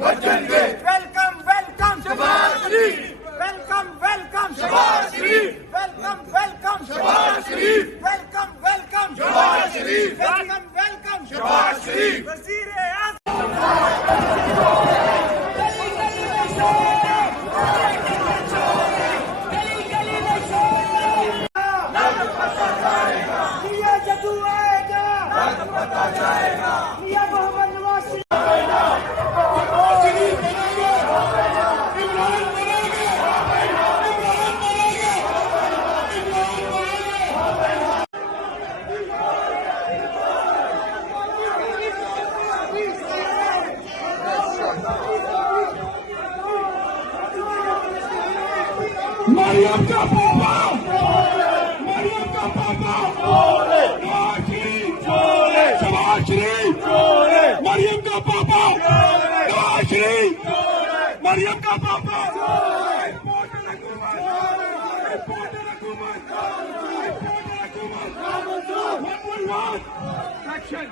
बचेंगे। Welcome welcome Shahbaz शरीफ, welcome welcome Shahbaz शरीफ, welcome welcome Shahbaz शरीफ, welcome welcome Shahbaz शरीफ, welcome welcome Shahbaz शरीफ। वजीर मरियम का पापा, मरियम का पापा, शहबाज शरीफ, मरियम का पापा, शहबाज शरीफ, मरियम का पापा। Action!